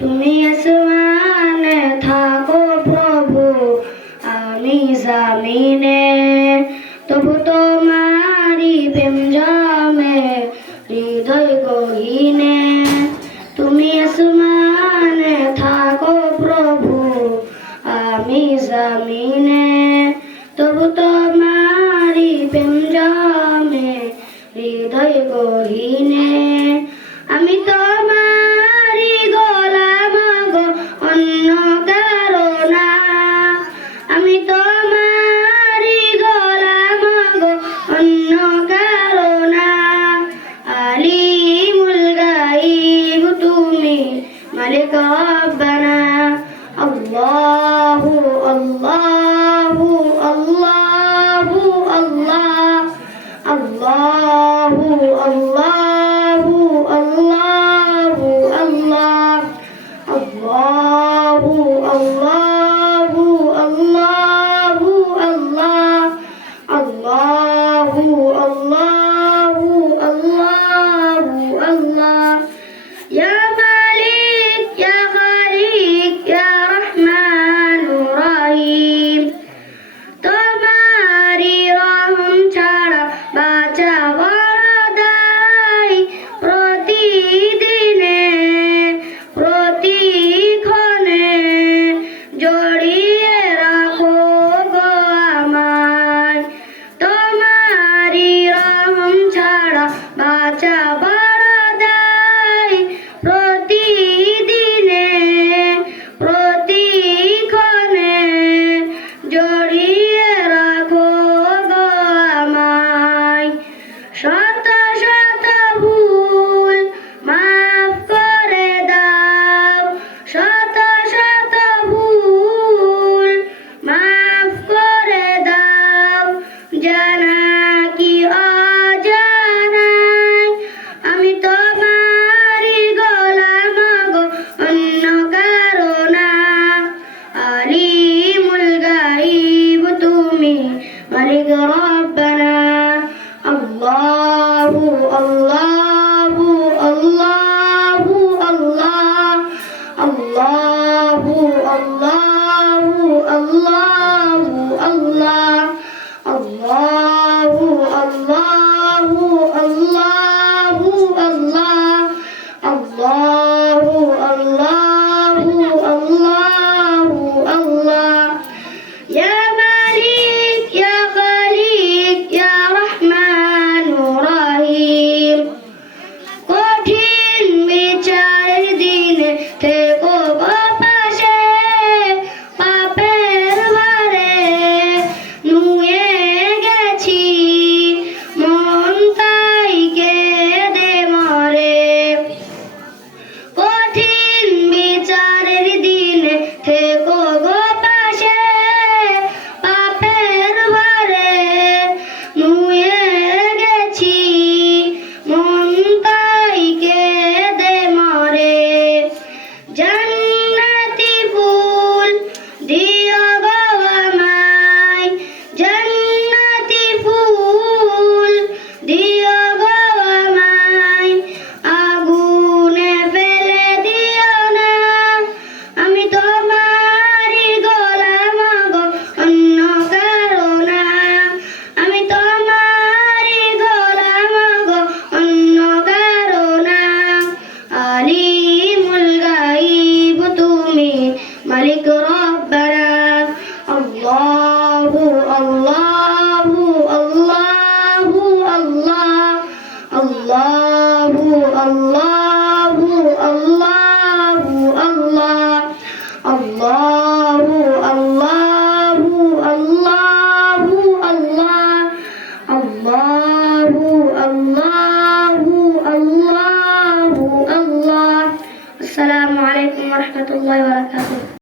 তুমি আসমানে থাকো প্রভু, আমি জামিনে। তবু তোমারি প্রেম জামে, হৃদয় গহীনে। তুমি আসমানে থাকো প্রভু, আমি জামিনে। তবু তোমারি প্রেম জামে, হৃদয় গহীনে। ذلك ربنا الله الله الله الله الله الله الله الله الله الله الله الله الله Yeah. ملك ربنا الله الله রে Oh my God.